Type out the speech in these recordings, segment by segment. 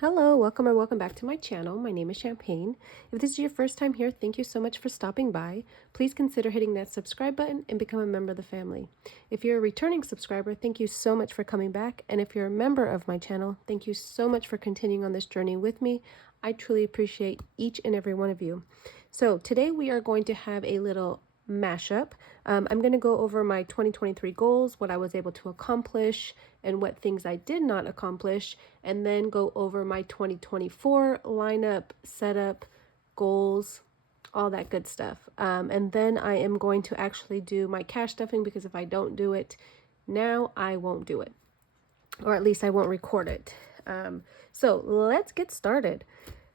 Hello, welcome or welcome back to my channel. My name is Champagne. If this is your first time here, thank you so much for stopping by. Please consider hitting that subscribe button and become a member of the family. If you're a returning subscriber, thank you so much for coming back. And if you're a member of my channel, thank you so much for continuing on this journey with me. I truly appreciate each and every one of you. So today we are going to have a little mashup. I'm going to go over my 2023 goals, what I was able to accomplish, and what things I did not accomplish, and then go over my 2024 lineup, setup, goals, all that good stuff. And then I am going to actually do my cash stuffing because if I don't do it now, I won't do it, or at least I won't record it. So let's get started.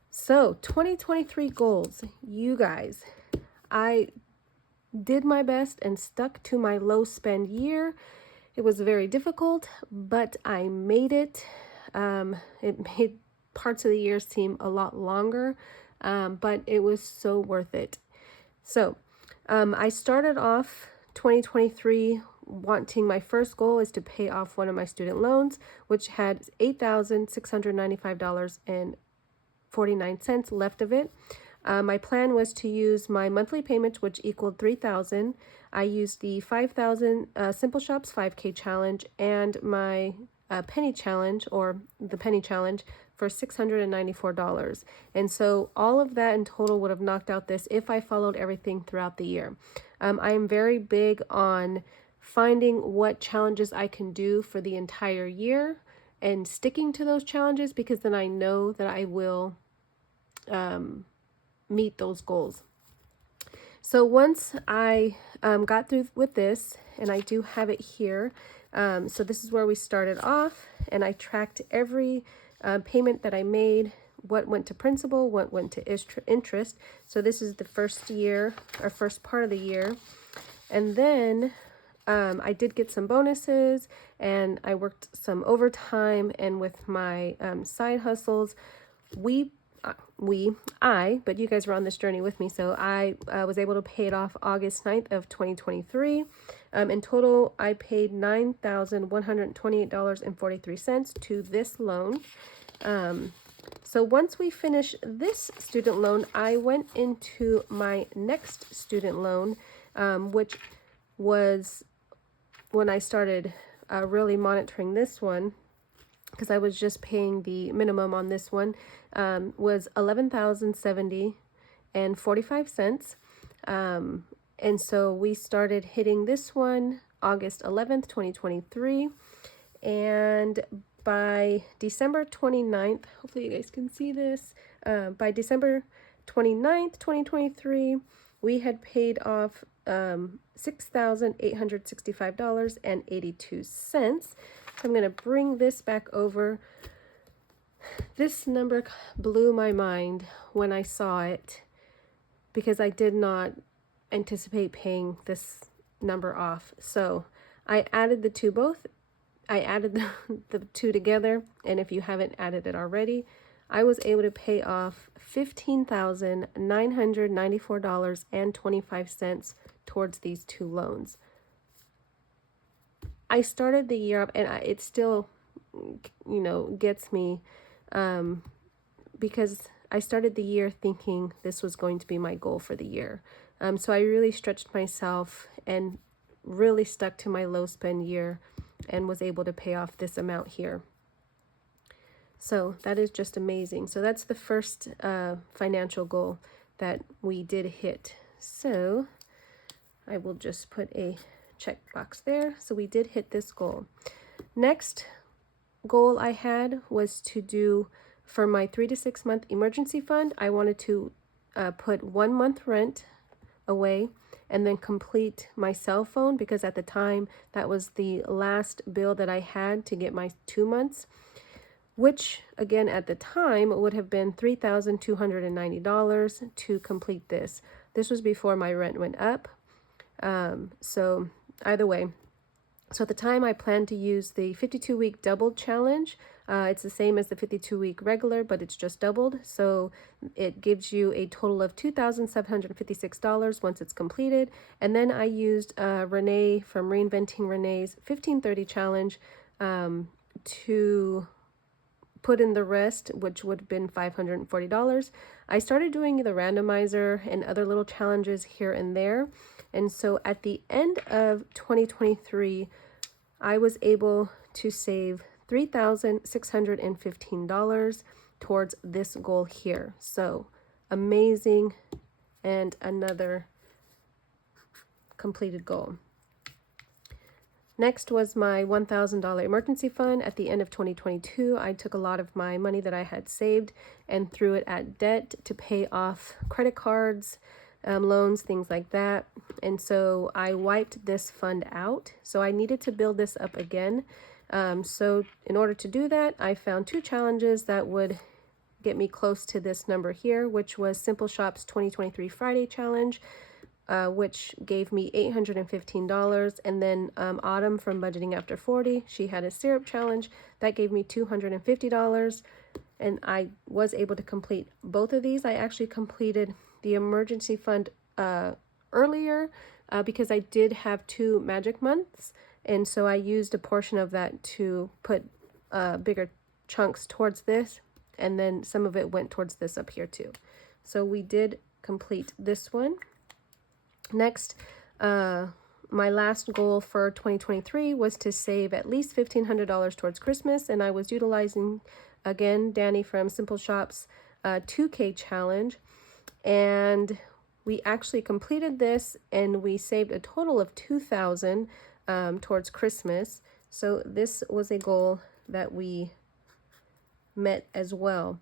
So 2023 goals, you guys, I did my best and stuck to my low spend year. It was very difficult, but I made it. It made parts of the year seem a lot longer, but it was so worth it. So I started off 2023 wanting, my first goal is to pay off one of my student loans, which had $8,695.49 left of it. My plan was to use my monthly payments, which equaled $3,000. I used the 5,000 Simple Shops 5K challenge and my penny challenge, or the penny challenge, for $694. And so all of that in total would have knocked out this if I followed everything throughout the year. I am very big on finding what challenges I can do for the entire year and sticking to those challenges, because then I know that I will meet those goals. So once I got through with this, and I do have it here, so this is where we started off, and I tracked every payment that I made, what went to principal, what went to interest. So this is the first year, or first part of the year. And then I did get some bonuses, and I worked some overtime, and with my side hustles, but you guys were on this journey with me. So I was able to pay it off August 9th of 2023. In total, I paid $9,128.43 to this loan. So once we finished this student loan, I went into my next student loan, which was when I started really monitoring this one, because I was just paying the minimum on this one, was $11,070.45. And so we started hitting this one August 11th, 2023. And by December 29th, hopefully you guys can see this, by December 29th, 2023, we had paid off $6,865.82. So I'm going to bring this back over. This number blew my mind when I saw it, because I did not anticipate paying this number off. So I added the two both. I added the two together, and if you haven't added it already, I was able to pay off $15,994.25 towards these two loans. I started the year up, and it still, gets me, because I started the year thinking this was going to be my goal for the year. So I really stretched myself and really stuck to my low spend year and was able to pay off this amount here. So that is just amazing. So that's the first financial goal that we did hit. So I will just put a checkbox there. So we did hit this goal. Next goal I had was to do, for my 3 to 6 month emergency fund, I wanted to put 1 month rent away and then complete my cell phone, because at the time that was the last bill that I had to get my 2 months, which again at the time would have been $3,290 to complete this. This was before my rent went up. So either way, so at the time I planned to use the 52-week doubled challenge. It's the same as the 52-week regular, but it's just doubled. So it gives you a total of $2,756 once it's completed. And then I used Renee from Reinventing Renee's 1530 challenge to put in the rest, which would have been $540. I started doing the randomizer and other little challenges here and there. And so at the end of 2023, I was able to save $3,615 towards this goal here. So amazing, and another completed goal. Next was my $1,000 emergency fund. At the end of 2022, I took a lot of my money that I had saved and threw it at debt to pay off credit cards, loans, things like that. And so I wiped this fund out. So I needed to build this up again. So in order to do that, I found 2 challenges that would get me close to this number here, which was Simple Shop's 2023 Friday Challenge, which gave me $815. And then Autumn from Budgeting After 40, she had a syrup challenge that gave me $250. And I was able to complete both of these. I actually completed the emergency fund earlier because I did have 2 magic months. And so I used a portion of that to put bigger chunks towards this. And then some of it went towards this up here too. So we did complete this one. Next, my last goal for 2023 was to save at least $1,500 towards Christmas, and I was utilizing, again, Danny from Simple Shop's 2K challenge, and we actually completed this, and we saved a total of $2,000 towards Christmas. So this was a goal that we met as well.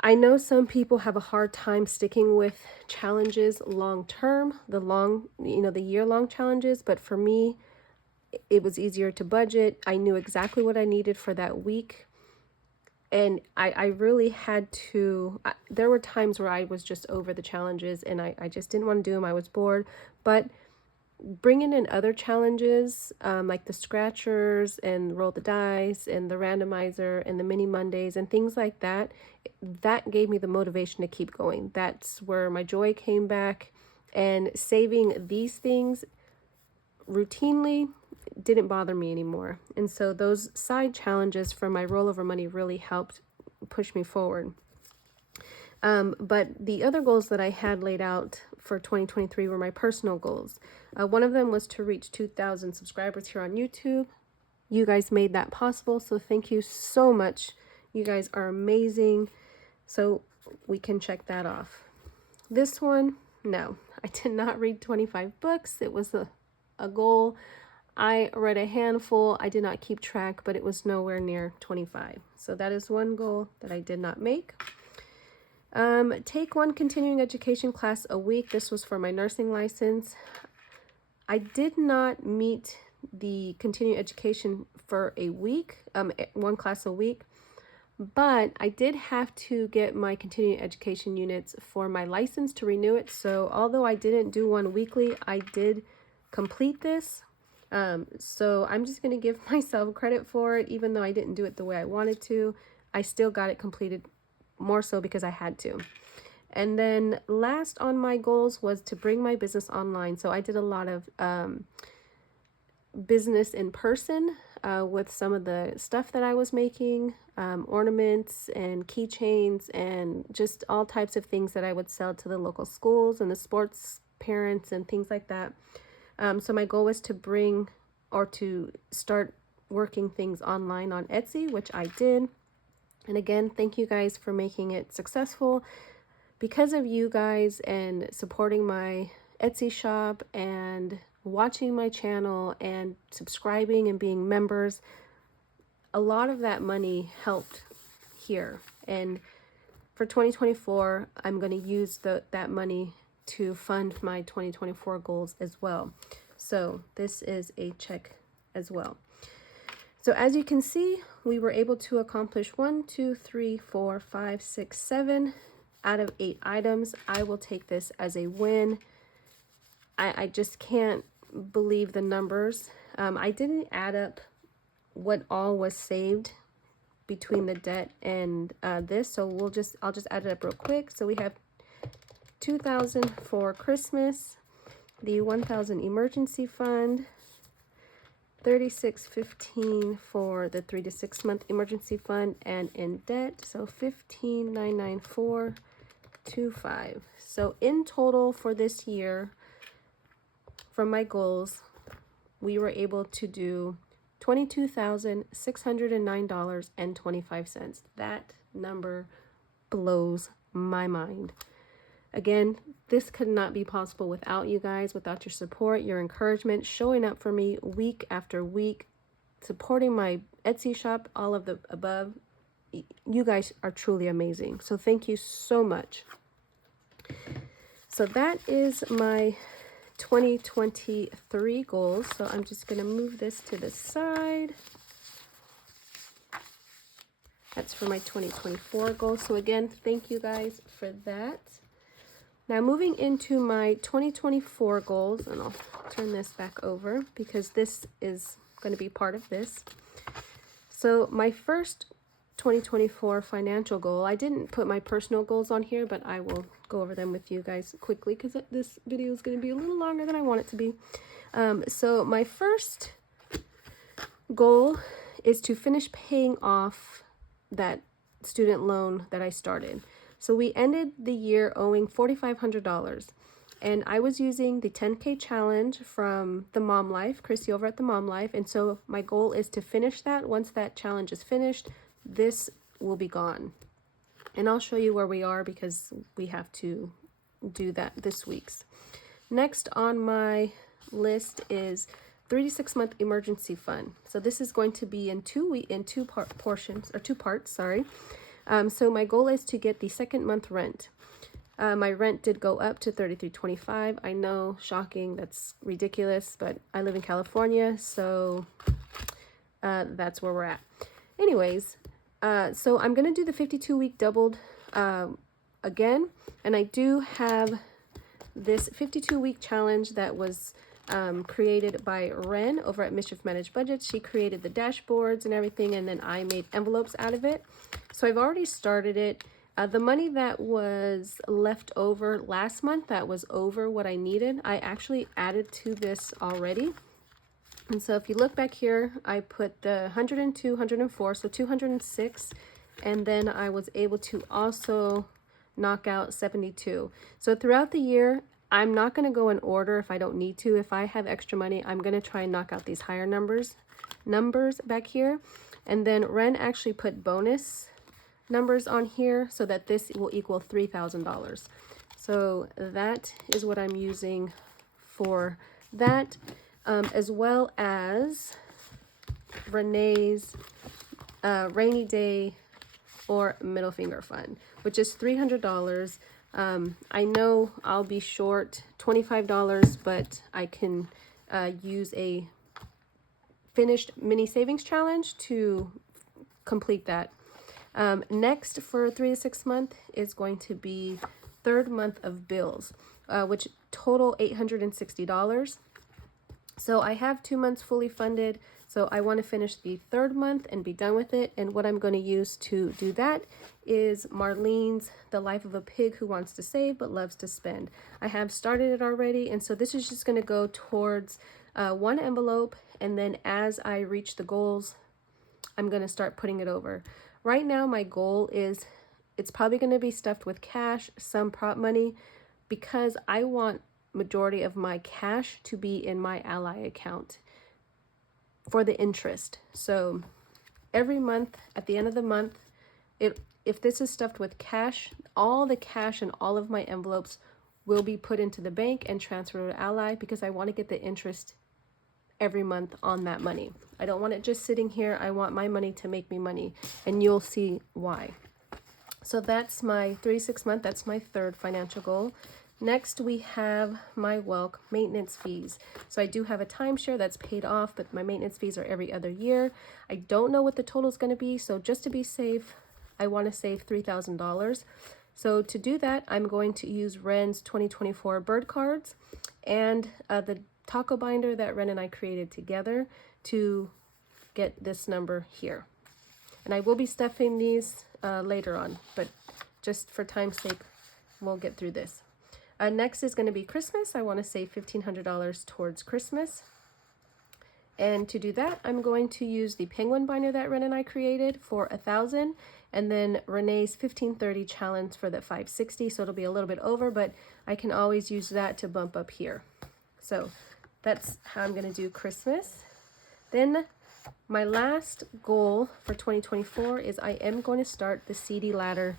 I know some people have a hard time sticking with challenges long term, the year-long challenges, but for me, it was easier to budget. I knew exactly what I needed for that week. And I really had to, there were times where I was just over the challenges and I just didn't want to do them. I was bored, but bringing in other challenges like the scratchers and roll the dice and the randomizer and the mini Mondays and things like that, that gave me the motivation to keep going. That's where my joy came back, and saving these things routinely didn't bother me anymore. And so those side challenges from my rollover money really helped push me forward. But the other goals that I had laid out for 2023 were my personal goals. One of them was to reach 2,000 subscribers here on YouTube. You guys made that possible, so thank you so much. You guys are amazing. So we can check that off. This one, no, I did not read 25 books. It was a goal. I read a handful. I did not keep track, but it was nowhere near 25. So that is one goal that I did not make. Take 1 continuing education class a week. This was for my nursing license. I did not meet the continuing education for a week, 1 class a week, but I did have to get my continuing education units for my license to renew it. So although I didn't do 1 weekly, I did complete this. So I'm just going to give myself credit for it. Even though I didn't do it the way I wanted to, I still got it completed, more so because I had to. And then last on my goals was to bring my business online. So I did a lot of business in person with some of the stuff that I was making, ornaments and keychains and just all types of things that I would sell to the local schools and the sports parents and things like that. So my goal was to bring or to start working things online on Etsy, which I did. And again, thank you guys for making it successful. Because of you guys and supporting my Etsy shop and watching my channel and subscribing and being members, a lot of that money helped here. And for 2024, I'm going to use that money to fund my 2024 goals as well. So this is a check as well. So as you can see, we were able to accomplish 1, 2, 3, 4, 5, 6, 7 out of 8 items. I will take this as a win. I just can't believe the numbers. I didn't add up what all was saved between the debt and this, so I'll just add it up real quick. So we have 2,000 for Christmas, the 1,000 emergency fund, $36.15 for the 3 to 6 month emergency fund and in debt. So $15,994.25. So in total for this year, from my goals, we were able to do $22,609.25. That number blows my mind. Again, this could not be possible without you guys, without your support, your encouragement, showing up for me week after week, supporting my Etsy shop, all of the above. You guys are truly amazing. So thank you so much. So that is my 2023 goals. So I'm just going to move this to the side. That's for my 2024 goals. So again, thank you guys for that. Now moving into my 2024 goals, and I'll turn this back over because this is going to be part of this. So my first 2024 financial goal, I didn't put my personal goals on here, but I will go over them with you guys quickly because this video is going to be a little longer than I want it to be. So my first goal is to finish paying off that student loan that I started. So we ended the year owing $4,500, and I was using the 10K challenge from the Mom Life, Chrissy over at the Mom Life. And so my goal is to finish that. Once that challenge is finished, this will be gone. And I'll show you where we are because we have to do that this week's. Next on my list is 3 to 6 month emergency fund. So this is going to be in two parts, sorry. So my goal is to get the second month rent. My rent did go up to $33.25. I know, shocking, that's ridiculous, but I live in California, so that's where we're at. Anyways, so I'm going to do the 52-week doubled again, and I do have this 52-week challenge that was created by Ren over at Mischief Managed Budgets. She created the dashboards and everything, and then I made envelopes out of it. So I've already started it. The money that was left over last month, that was over what I needed, I actually added to this already. And so if you look back here, I put the 102, 104, so 206, and then I was able to also knock out 72. So throughout the year, I'm not going to go in order if I don't need to. If I have extra money, I'm going to try and knock out these higher numbers back here. And then Ren actually put bonus numbers on here so that this will equal $3,000. So that is what I'm using for that, as well as Renee's rainy day or middle finger fund, which is $300. I know I'll be short $25, but I can use a finished mini savings challenge to complete that. Next for 3 to 6 month is going to be third month of bills, which total $860. So I have 2 months fully funded. So I want to finish the third month and be done with it. And what I'm going to use to do that is Marlene's The Life of a Pig Who Wants to Save But Loves to Spend. I have started it already. And so this is just going to go towards one envelope. And then as I reach the goals, I'm going to start putting it over. Right now, my goal is it's probably going to be stuffed with cash, some prop money, because I want majority of my cash to be in my Ally account for the interest. So every month, at the end of the month, if this is stuffed with cash, all the cash and all of my envelopes will be put into the bank and transferred to Ally because I want to get the interest every month on that money. I don't want it just sitting here. I want my money to make me money, and you'll see why. So that's my 3 to 6 month. That's my third financial goal. Next, we have my Welk maintenance fees. So I do have a timeshare that's paid off, but my maintenance fees are every other year. I don't know what the total is going to be. So just to be safe, I want to save $3,000. So to do that, I'm going to use Ren's 2024 bird cards and the taco binder that Ren and I created together to get this number here. And I will be stuffing these later on, but just for time's sake, we'll get through this. Next is going to be Christmas. I want to save $1,500 towards Christmas. And to do that, I'm going to use the penguin binder that Ren and I created for 1,000, and then Renee's 1530 challenge for the 560. So it'll be a little bit over, but I can always use that to bump up here. So that's how I'm going to do Christmas. Then my last goal for 2024 is I am going to start the CD ladder.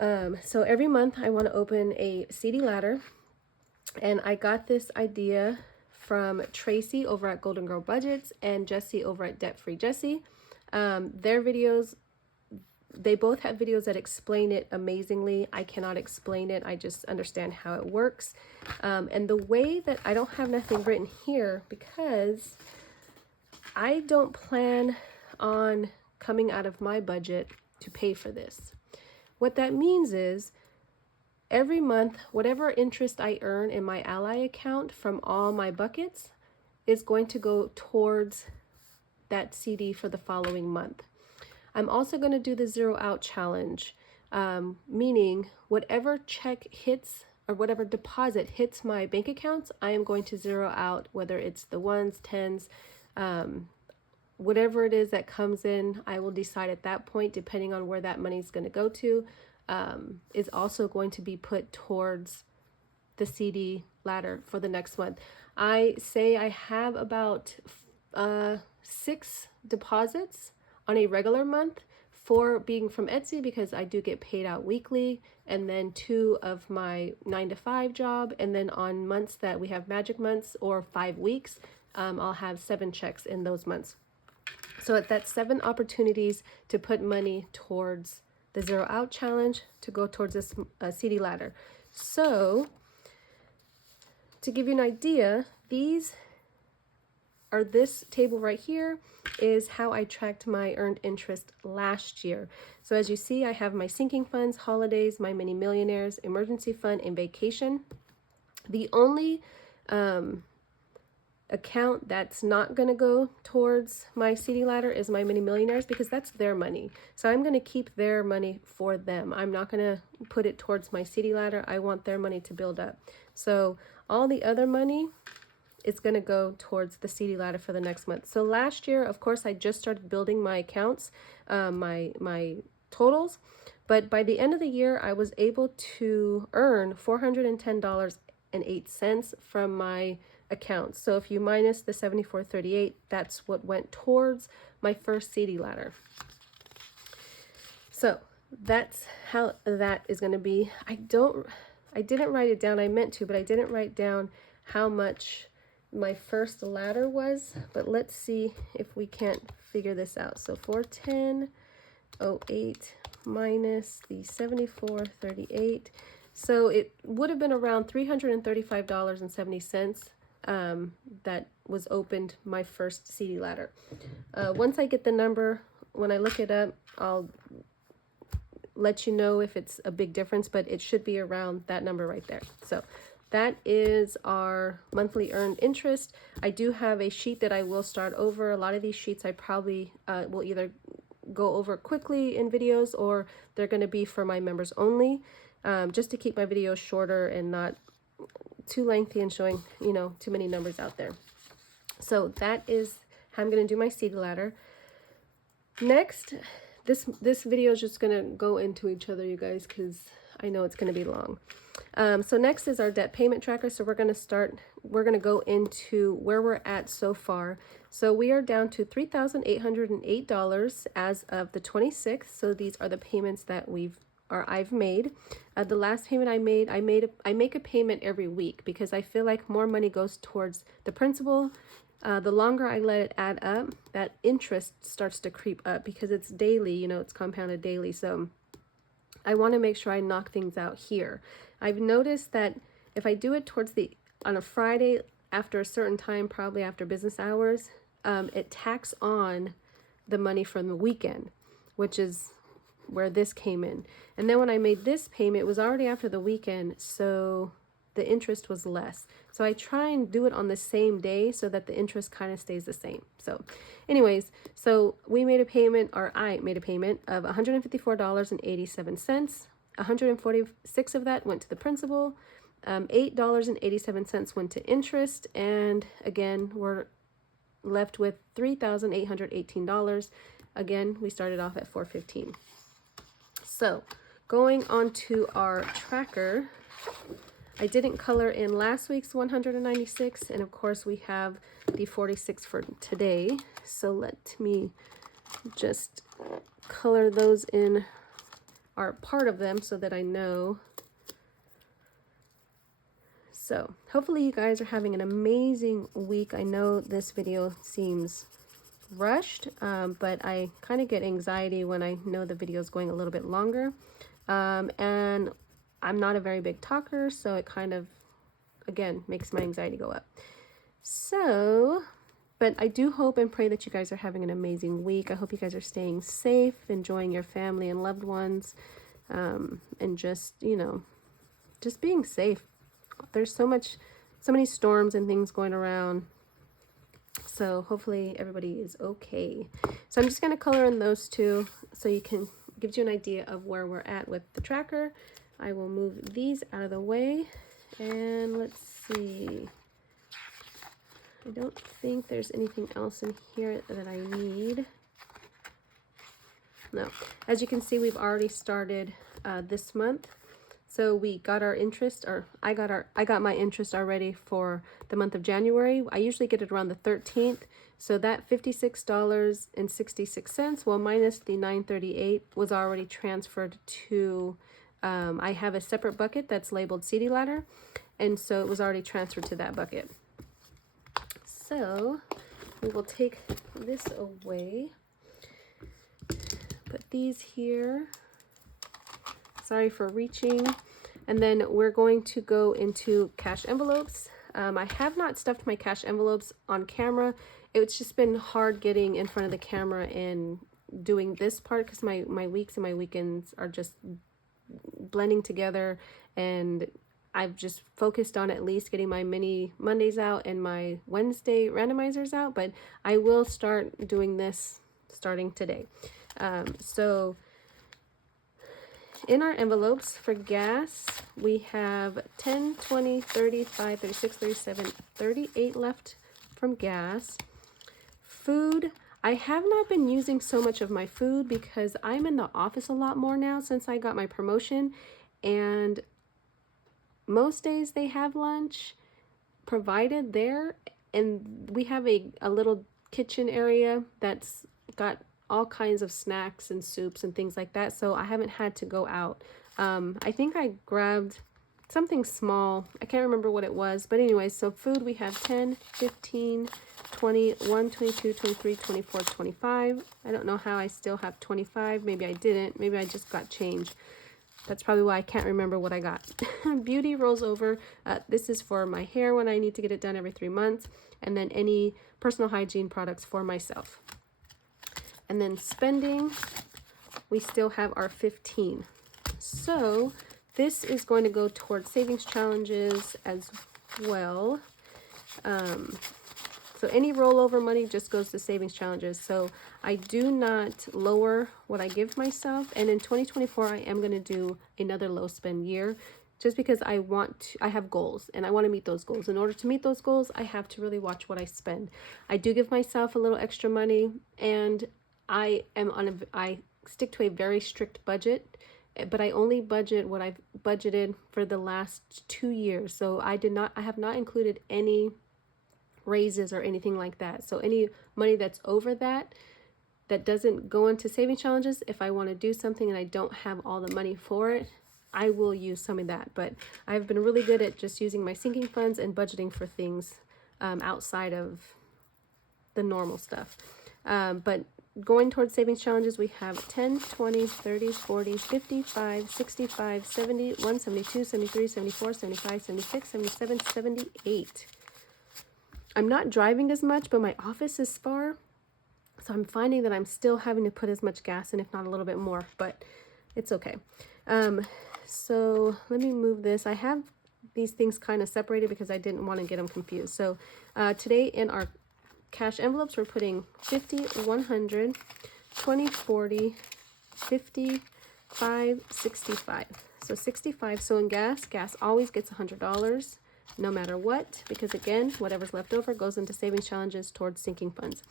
So every month I want to open a CD ladder, and I got this idea from Tracy over at Golden Girl Budgets and Jesse over at Debt Free Jesse. Their videos, they both have videos that explain it amazingly. I cannot explain it. I just understand how it works. And the way that I don't have nothing written here because I don't plan on coming out of my budget to pay for this. What that means is every month, whatever interest I earn in my Ally account from all my buckets is going to go towards that CD for the following month. I'm also going to do the zero out challenge, meaning whatever check hits or whatever deposit hits my bank accounts, I am going to zero out, whether it's the ones, tens, whatever it is that comes in, I will decide at that point, depending on where that money is going to go to, is also going to be put towards the CD ladder for the next month. I say I have about 6 deposits on a regular month, 4 being from Etsy because I do get paid out weekly, and then 2 of my 9-to-5 job, and then on months that we have magic months or 5 weeks, I'll have 7 checks in those months. So that's 7 opportunities to put money towards the zero out challenge to go towards this CD ladder. So to give you an idea, this table right here is how I tracked my earned interest last year. So as you see, I have my sinking funds, holidays, my mini millionaires, emergency fund, and vacation. The only account that's not going to go towards my CD ladder is my mini millionaires because that's their money. So I'm going to keep their money for them. I'm not going to put it towards my CD ladder. I want their money to build up. So all the other money is going to go towards the CD ladder for the next month. So last year, of course, I just started building my accounts, my totals, but by the end of the year, I was able to earn $410.08 from my accounts. So if you minus the 74.38, that's what went towards my first CD ladder. So that's how that is going to be. I didn't write it down. I meant to, but I didn't write down how much my first ladder was, but let's see if we can't figure this out. So 410.08 minus the 74.38. So it would have been around $335.70 that was opened my first CD ladder. Once I get the number, when I look it up, I'll let you know if it's a big difference, but it should be around that number right there. So that is our monthly earned interest. I do have a sheet that I will start over. A lot of these sheets I probably will either go over quickly in videos or they're going to be for my members only, just to keep my videos shorter and not too lengthy and showing, too many numbers out there. So that is how I'm going to do my CD ladder. Next, this video is just going to go into each other, you guys, because I know it's going to be long. So next is our debt payment tracker. So we're going to go into where we're at so far. So we are down to $3,808 as of the 26th. So these are the payments that I've made. The last payment I make a payment every week because I feel like more money goes towards the principal. The longer I let it add up, that interest starts to creep up because it's daily, it's compounded daily. So I want to make sure I knock things out here. I've noticed that if I do it on a Friday after a certain time, probably after business hours, it tacks on the money from the weekend, which is where this came in. And then when I made this payment, it was already after the weekend, so the interest was less. So I try and do it on the same day so that the interest kind of stays the same. So anyways, so I made a payment of $154.87. 146 of that went to the principal. $8.87 went to interest. And again, we're left with $3,818. Again, we started off at $415. So going on to our tracker, I didn't color in last week's 196, and of course we have the 46 for today. So let me just color those in, are part of them, so that I know. So hopefully you guys are having an amazing week. I know this video seems rushed, but I kind of get anxiety when I know the video is going a little bit longer. And I'm not a very big talker, so it kind of, again, makes my anxiety go up. So, but I do hope and pray that you guys are having an amazing week. I hope you guys are staying safe, enjoying your family and loved ones, and just, you know, just being safe. There's so many storms and things going around. So hopefully everybody is okay. So I'm just going to color in those two so you can, gives you an idea of where we're at with the tracker. I will move these out of the way, and let's see. I don't think there's anything else in here that I need. No. As you can see, we've already started this month. So we got our interest, or I got my interest already for the month of January. I usually get it around the 13th. So that $56.66, well, minus the $9.38, was already transferred to, I have a separate bucket that's labeled CD Ladder, and so it was already transferred to that bucket. So we will take this away, put these here. Sorry for reaching. And then we're going to go into cash envelopes. I have not stuffed my cash envelopes on camera. It's just been hard getting in front of the camera and doing this part, because my weeks and my weekends are just blending together, and I've just focused on at least getting my mini Mondays out and my Wednesday randomizers out, but I will start doing this starting today. So in our envelopes for gas, we have 10, 20, 35, 36, 37, 38 left from gas. Food, I have not been using so much of my food because I'm in the office a lot more now since I got my promotion, and most days they have lunch provided there, and we have a little kitchen area that's got all kinds of snacks and soups and things like that, so I haven't had to go out. I think I grabbed something small. I can't remember what it was, but anyway, so food, we have 10, 15, 21, 22, 23, 24, 25. I don't know how I still have 25. Maybe I didn't. Maybe I just got change. That's probably why I can't remember what I got. Beauty rolls over. This is for my hair when I need to get it done every 3 months, and then any personal hygiene products for myself. And then spending, we still have our 15. So this is going to go towards savings challenges as well. So any rollover money just goes to savings challenges. So I do not lower what I give myself. And in 2024, I am going to do another low spend year, just because I have goals and I want to meet those goals. In order to meet those goals, I have to really watch what I spend. I do give myself a little extra money, and I stick to a very strict budget, but I only budget what I've budgeted for the last 2 years. So I have not included any raises or anything like that. So any money that's over that doesn't go into saving challenges, if I want to do something and I don't have all the money for it, I will use some of that. But I've been really good at just using my sinking funds and budgeting for things outside of the normal stuff. But going towards savings challenges, we have 10, 20, 30, 40, 55, 65, 70, 172, 73, 74, 75, 76, 77, 78. I'm not driving as much, but my office is far, so I'm finding that I'm still having to put as much gas in, if not a little bit more, but it's okay. So let me move this. I have these things kind of separated because I didn't want to get them confused. So today in our cash envelopes, we're putting 50, 100, 20, 40, 50, 5, 65. So 65. So in gas always gets $100. no matter what, because again, whatever's left over goes into savings challenges towards sinking funds.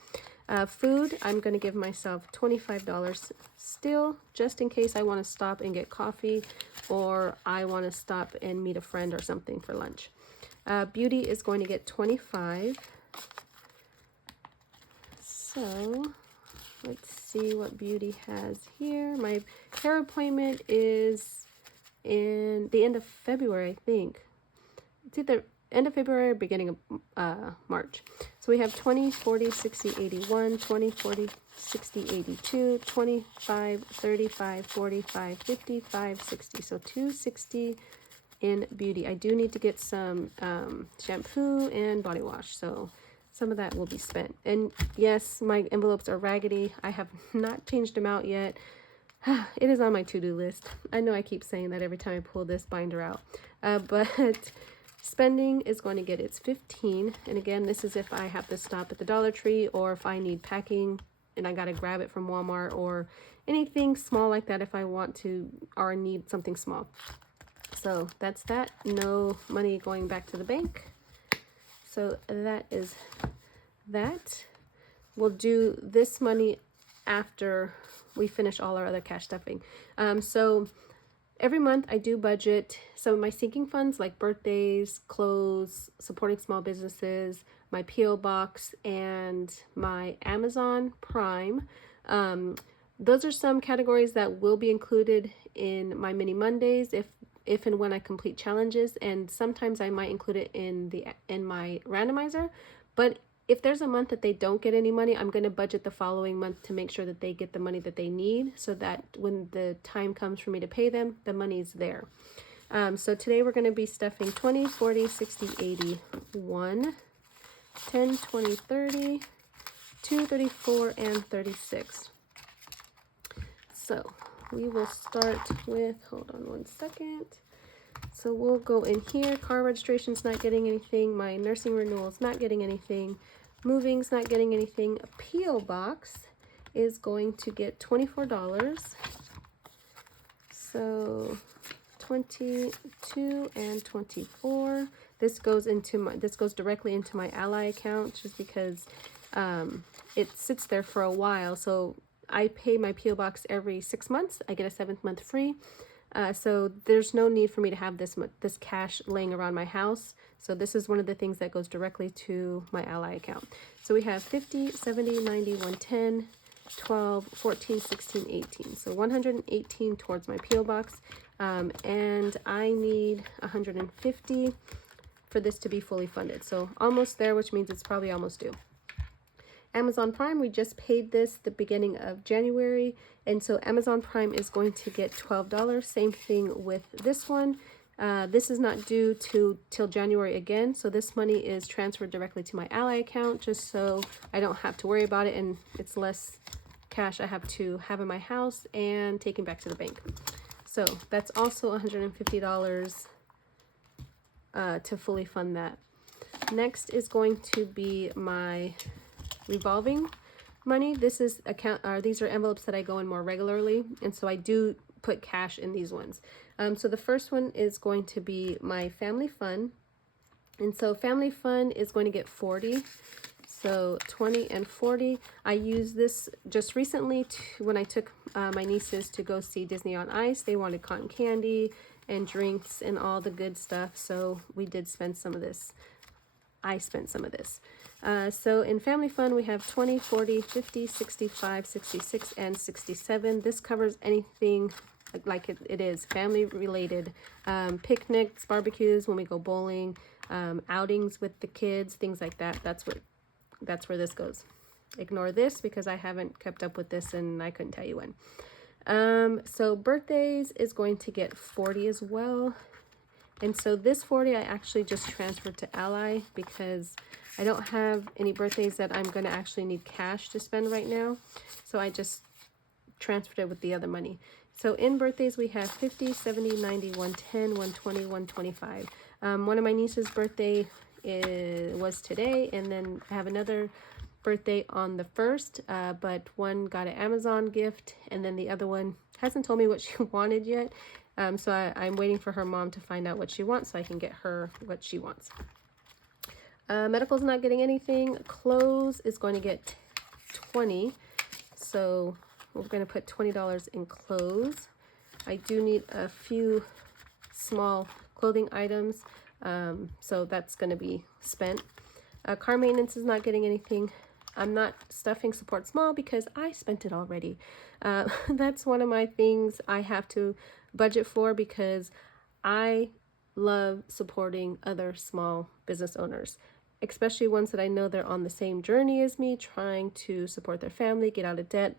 Food, I'm going to give myself $25 still, just in case I want to stop and get coffee, or I want to stop and meet a friend or something for lunch. Beauty is going to get 25. So let's see what Beauty has here. My hair appointment is in the end of February, I think. It's either end of February or beginning of March. So we have 20, 40, 60, 81, 20, 40, 60, 82, 25, 35, 45, 55, 60. So 260 in Beauty. I do need to get some shampoo and body wash, so some of that will be spent. And yes, my envelopes are raggedy. I have not changed them out yet. It is on my to-do list. I know I keep saying that every time I pull this binder out, but spending is going to get its 15. And again, this is if I have to stop at the Dollar Tree, or if I need packing and I got to grab it from Walmart, or anything small like that if I want to or need something small. So that's that. No money going back to the bank. So that is that. We'll do this money after we finish all our other cash stuffing. So every month I do budget some of my sinking funds, like birthdays, clothes, supporting small businesses, my P.O. box, and my Amazon Prime. Those are some categories that will be included in my mini Mondays if and when I complete challenges, and sometimes I might include it in my randomizer. But if there's a month that they don't get any money, I'm going to budget the following month to make sure that they get the money that they need, so that when the time comes for me to pay them, the money's there. So today we're going to be stuffing 20, 40, 60, 80, 1, 10, 20, 30, 2, 34, and 36. So we will start with, hold on one second. So we'll go in here. Car registration's not getting anything. My nursing renewal's not getting anything. Moving's not getting anything. A P.O. box is going to get $24. So 22 and 24. This goes directly into my Ally account, just because it sits there for a while. So I pay my P.O. box every 6 months. I get a 7th month free. So there's no need for me to have this cash laying around my house. So this is one of the things that goes directly to my Ally account. So we have 50, 70, 90, 110, 12, 14, 16, 18. So 118 towards my P.O. box. And I need 150 for this to be fully funded. So almost there, which means it's probably almost due. Amazon Prime, we just paid this the beginning of January, and so Amazon Prime is going to get $12. Same thing with this one. This is not due till January again, so this money is transferred directly to my Ally account, just so I don't have to worry about it, and it's less cash I have to have in my house and taking back to the bank. So that's also $150 to fully fund that. Next is going to be my revolving money. This is these are envelopes that I go in more regularly, and so I do put cash in these ones. So the first one is going to be my family fund, and so family fund is going to get 40. So 20 and 40. I used this just recently when I took my nieces to go see Disney on Ice. They wanted cotton candy and drinks and all the good stuff, so we did spend some of this. I spent some of this. So in family fund, we have 20, 40, 50, 65, 66, and 67. This covers anything like it is family related. Picnics, barbecues, when we go bowling, outings with the kids, things like that. That's where this goes. Ignore this because I haven't kept up with this and I couldn't tell you when. So birthdays is going to get 40 as well. And so this 40 I actually just transferred to Ally because I don't have any birthdays that I'm going to actually need cash to spend right now. So I just transferred it with the other money. So in birthdays we have 50, 70, 90, 110, 120, 125. One of my niece's birthday was today, and then I have another birthday on the 1st, but one got an Amazon gift, and then the other one hasn't told me what she wanted yet. So I'm waiting for her mom to find out what she wants so I can get her what she wants. Medical's not getting anything. Clothes is going to get 20. So we're going to put $20 in clothes. I do need a few small clothing items, so that's going to be spent. Car maintenance is not getting anything. I'm not stuffing support small because I spent it already. That's one of my things I have to budget for because I love supporting other small business owners, especially ones that I know they're on the same journey as me, trying to support their family, get out of debt,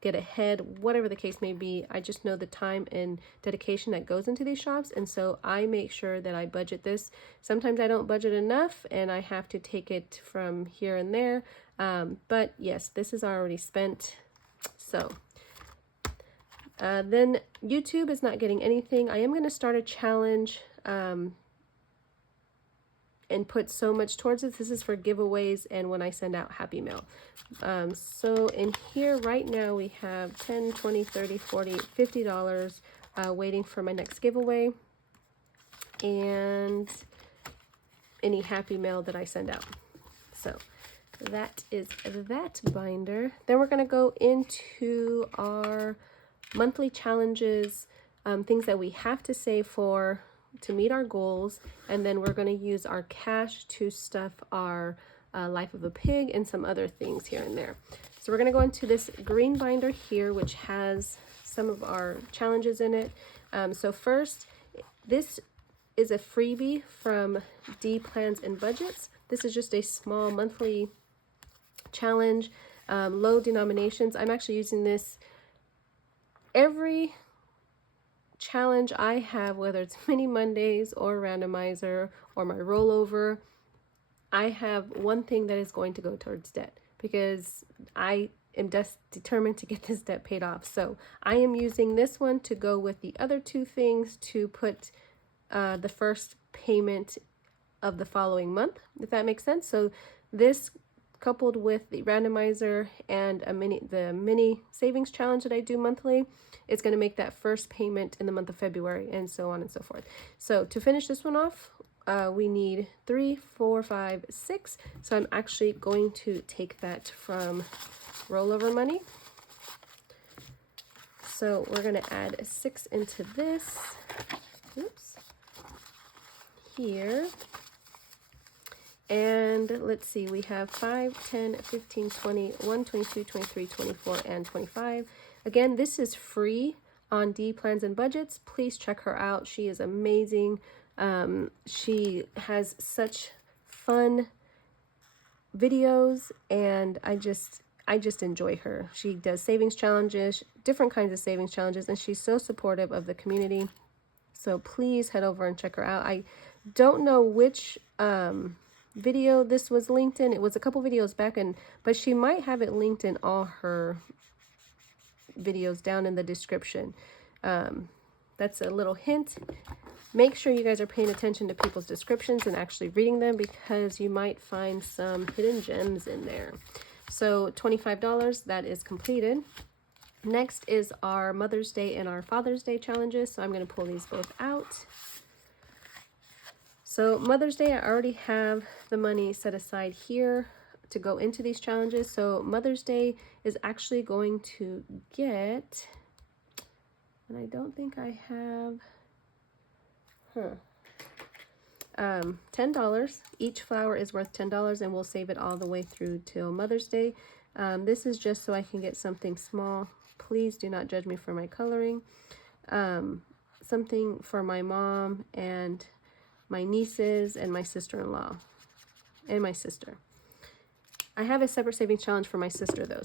get ahead, whatever the case may be. I just know the time and dedication that goes into these shops, and so I make sure that I budget this. Sometimes I don't budget enough and I have to take it from here and there, but yes, this is already spent. So then YouTube is not getting anything. I am going to start a challenge and put so much towards it. This is for giveaways and when I send out Happy Mail. So in here right now we have $10, $20, $30, $40, $50 waiting for my next giveaway and any Happy Mail that I send out. So that is that binder. Then we're going to go into our monthly challenges, things that we have to save for to meet our goals, and then we're going to use our cash to stuff our Life of a Pig and some other things here and there. So we're going to go into this green binder here, which has some of our challenges in it. So first, this is a freebie from D Plans and Budgets. This is just a small monthly challenge, low denominations. I'm actually using this every challenge I have, whether it's Mini Mondays or randomizer or my rollover. I have one thing that is going to go towards debt because I am just determined to get this debt paid off. So I am using this one to go with the other two things to put the first payment of the following month, if that makes sense. So this coupled with the randomizer and the mini savings challenge that I do monthly, it's going to make that first payment in the month of February, and so on and so forth. So to finish this one off, we need 3, 4, 5, 6. So I'm actually going to take that from rollover money. So we're going to add a 6 into this. Oops. Here. And let's see, we have 5, 10, 15, 20, 1, 22, 23, 24, and 25. Again, this is free on D Plans and Budgets. Please check her out. She is amazing. She has such fun videos, and I just enjoy her. She does savings challenges, different kinds of savings challenges, and she's so supportive of the community. So please head over and check her out. I don't know which video this was linked in. It was a couple videos back, but she might have it linked in all her videos down in the description. That's a little hint. Make sure you guys are paying attention to people's descriptions and actually reading them, because you might find some hidden gems in there. So $25, that is completed. Next is our Mother's Day and our Father's Day challenges. So I'm going to pull these both out. So Mother's Day, I already have the money set aside here to go into these challenges. So Mother's Day is actually going to get, and I don't think I have, $10. Each flower is worth $10, and we'll save it all the way through till Mother's Day. This is just so I can get something small. Please do not judge me for my coloring. Something for my mom and my nieces and my sister-in-law and my sister. I have a separate savings challenge for my sister though.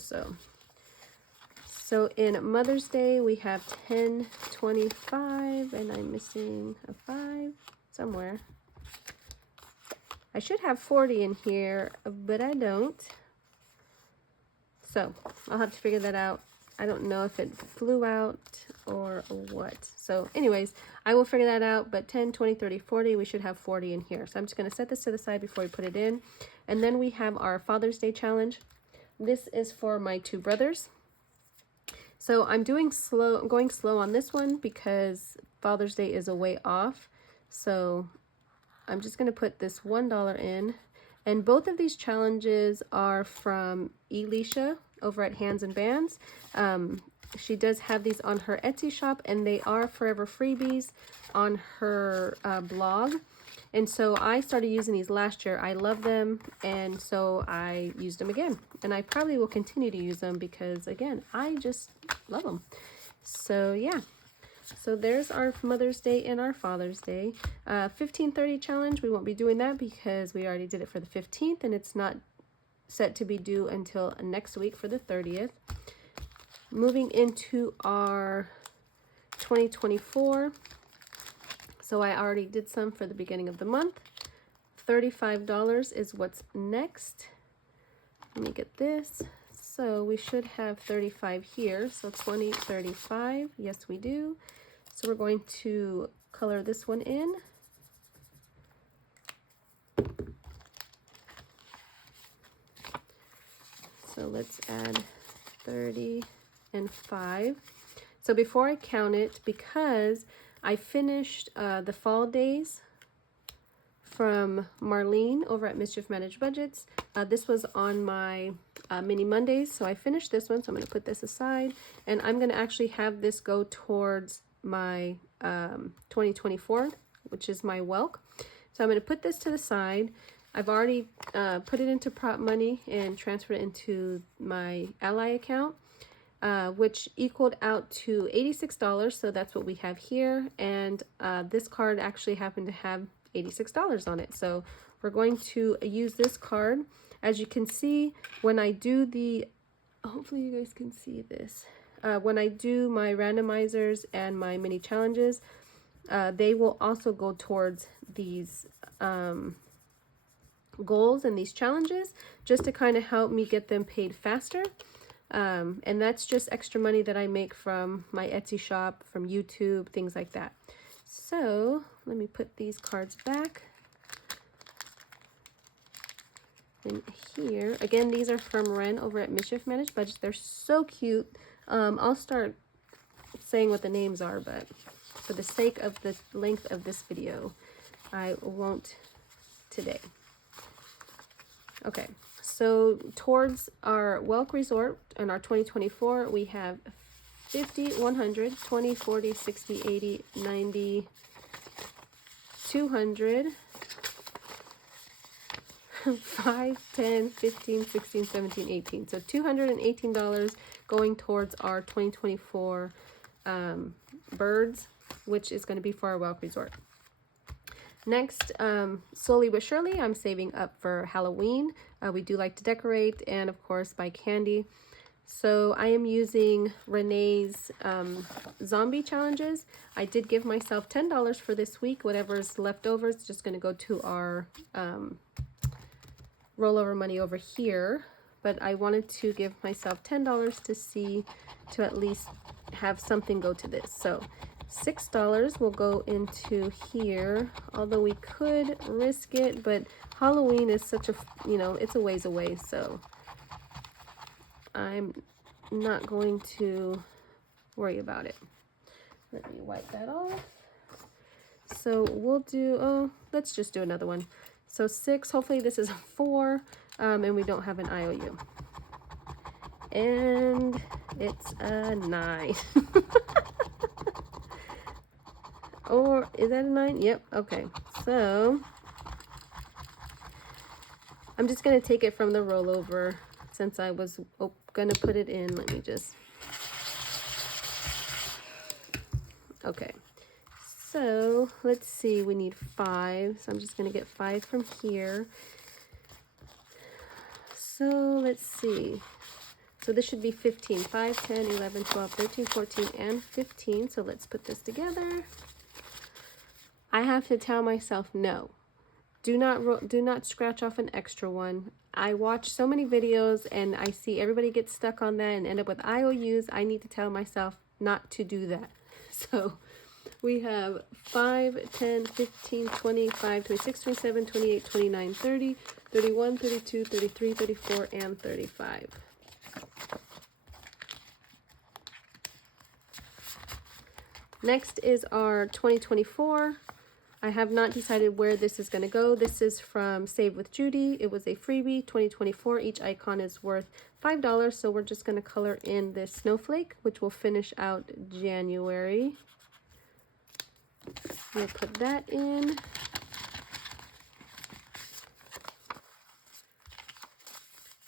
So in Mother's Day, we have 10, 25, and I'm missing a 5 somewhere. I should have 40 in here, but I don't. So I'll have to figure that out. I don't know if it flew out or what. So anyways, I will figure that out, but 10, 20, 30, 40, we should have 40 in here. So I'm just going to set this to the side before we put it in. And then we have our Father's Day challenge. This is for my 2 brothers. So I'm going slow on this one because Father's Day is a way off. So I'm just going to put this $1 in. And both of these challenges are from Elisha over at Hands and Bands. She does have these on her Etsy shop, and they are forever freebies on her blog. And so I started using these last year. I love them, and so I used them again. And I probably will continue to use them because, again, I just love them. So yeah. So there's our Mother's Day and our Father's Day. 15/30 challenge, we won't be doing that because we already did it for the 15th, and it's not set to be due until next week for the 30th. Moving into our 2024. So I already did some for the beginning of the month. $35 is what's next. Let me get this. So we should have 35 here. So 20, 35. Yes, we do. So we're going to color this one in. So let's add 30 and 5. So before I count it, because I finished the fall days from Marlene over at Mischief Managed Budgets. This was on my mini Mondays, so I finished this one, so I'm going to put this aside, and I'm going to actually have this go towards my 2024, which is my Welk. So I'm going to put this to the side. I've already put it into prop money and transferred it into my Ally account, which equaled out to $86. So that's what we have here. And this card actually happened to have $86 on it. So we're going to use this card. As you can see, when I do the, hopefully you guys can see this. When I do my randomizers and my mini challenges, they will also go towards these goals and these challenges, just to kind of help me get them paid faster. And that's just extra money that I make from my Etsy shop, from YouTube, things like that. So let me put these cards back in here. Again, these are from Ren over at Mischief Managed Budgets. They're so cute. I'll start saying what the names are, but for the sake of the length of this video, I won't today. Okay, so towards our Welk Resort and our 2024, we have 50, 100, 20, 40, 60, 80, 90, 200, 5, 10, 15, 16, 17, 18. So $218 going towards our 2024 birds, which is going to be for our Welk Resort. Next, slowly but surely, I'm saving up for Halloween. We do like to decorate and, of course, buy candy. So I am using Renee's zombie challenges. I did give myself $10 for this week. Whatever's left over is just going to go to our rollover money over here. But I wanted to give myself $10 to at least have something go to this. So $6 will go into here, although we could risk it, but Halloween is such a, it's a ways away, so I'm not going to worry about it. Let me wipe that off. So we'll do, let's just do another one. So 6, hopefully this is a 4, and we don't have an IOU. And it's a 9. Or is that a 9? Yep. Okay. So I'm just going to take it from the rollover since I was going to put it in. Let me just. Okay. So let's see. We need 5. So I'm just going to get 5 from here. So let's see. So this should be 15. 5, 10, 11, 12, 13, 14, and 15. So let's put this together. I have to tell myself, no, do not scratch off an extra one. I watch so many videos and I see everybody get stuck on that and end up with IOUs. I need to tell myself not to do that. So we have 5, 10, 15, 25, 26, 27, 28, 29, 30, 31, 32, 33, 34, and 35. Next is our 2024. I have not decided where this is going to go. This is from Save with Judy. It was a freebie, 2024. Each icon is worth $5, so we're just going to color in this snowflake, which will finish out January. We'll put that in.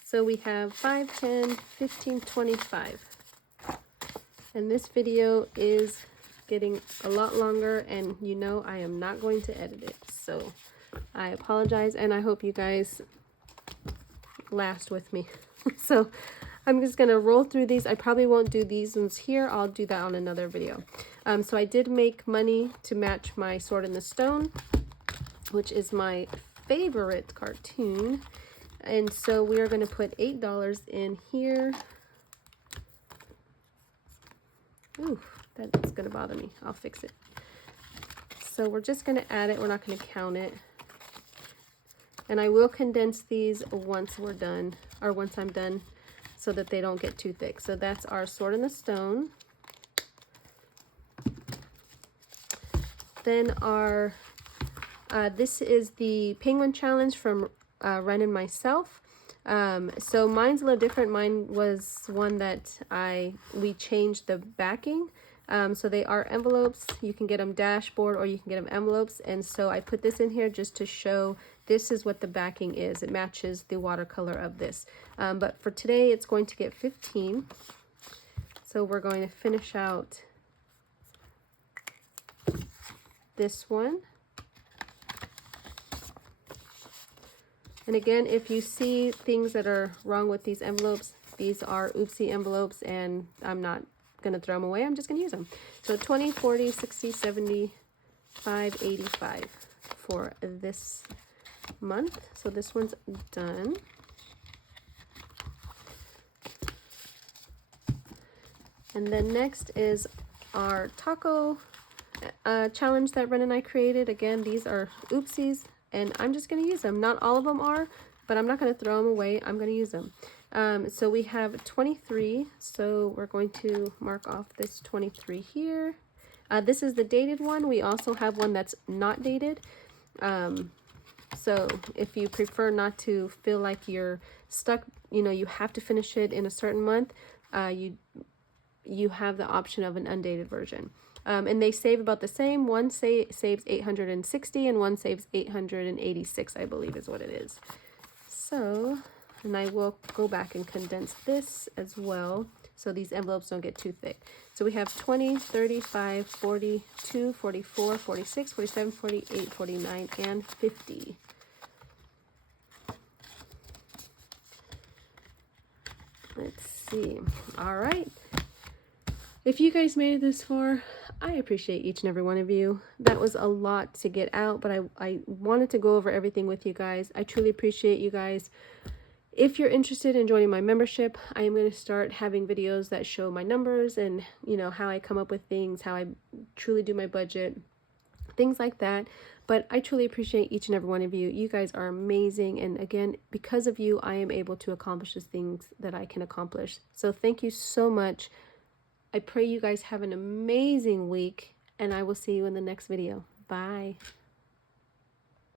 So we have 5, 10, 15, 25. And this video is getting a lot longer, and you know I am not going to edit it. So I apologize, and I hope you guys last with me. So I'm just going to roll through these. I probably won't do these ones here. I'll do that on another video. So I did make money to match my Sword in the Stone, which is my favorite cartoon. And so we are going to put $8 in here. Ooh, that's going to bother me. I'll fix it. So we're just going to add it. We're not going to count it. And I will condense these once we're done, or once I'm done, so that they don't get too thick. So that's our Sword in the Stone. Then our, this is the Penguin Challenge from Ren and myself. So mine's a little different. Mine was one that we changed the backing. So they are envelopes. You can get them dashboard or you can get them envelopes. And so I put this in here just to show this is what the backing is. It matches the watercolor of this. But for today, it's going to get 15. So we're going to finish out this one. And again, if you see things that are wrong with these envelopes, these are oopsie envelopes, and I'm not going to throw them away. I'm just going to use them. So 20, 40, 60, 70, 5, 85 for this month. So this one's done. And then next is our taco challenge that Ren and I created. Again, these are oopsies, and I'm just going to use them. Not all of them are, but I'm not going to throw them away. I'm going to use them. So we have 23. So we're going to mark off this 23 here. This is the dated one. We also have one that's not dated. So if you prefer not to feel like you're stuck, you know, you have to finish it in a certain month, you have the option of an undated version. And they save about the same. One saves 860 and one saves 886, I believe is what it is. So, and I will go back and condense this as well so these envelopes don't get too thick. So we have 20, 35, 42, 44, 46, 47, 48, 49, and 50. Let's see. All right. If you guys made it this far, I appreciate each and every one of you. That was a lot to get out, but I wanted to go over everything with you guys. I truly appreciate you guys. If you're interested in joining my membership, I am going to start having videos that show my numbers and, you know, how I come up with things, how I truly do my budget, things like that. But I truly appreciate each and every one of you. You guys are amazing. And again, because of you, I am able to accomplish the things that I can accomplish. So thank you so much. I pray you guys have an amazing week, and I will see you in the next video. Bye.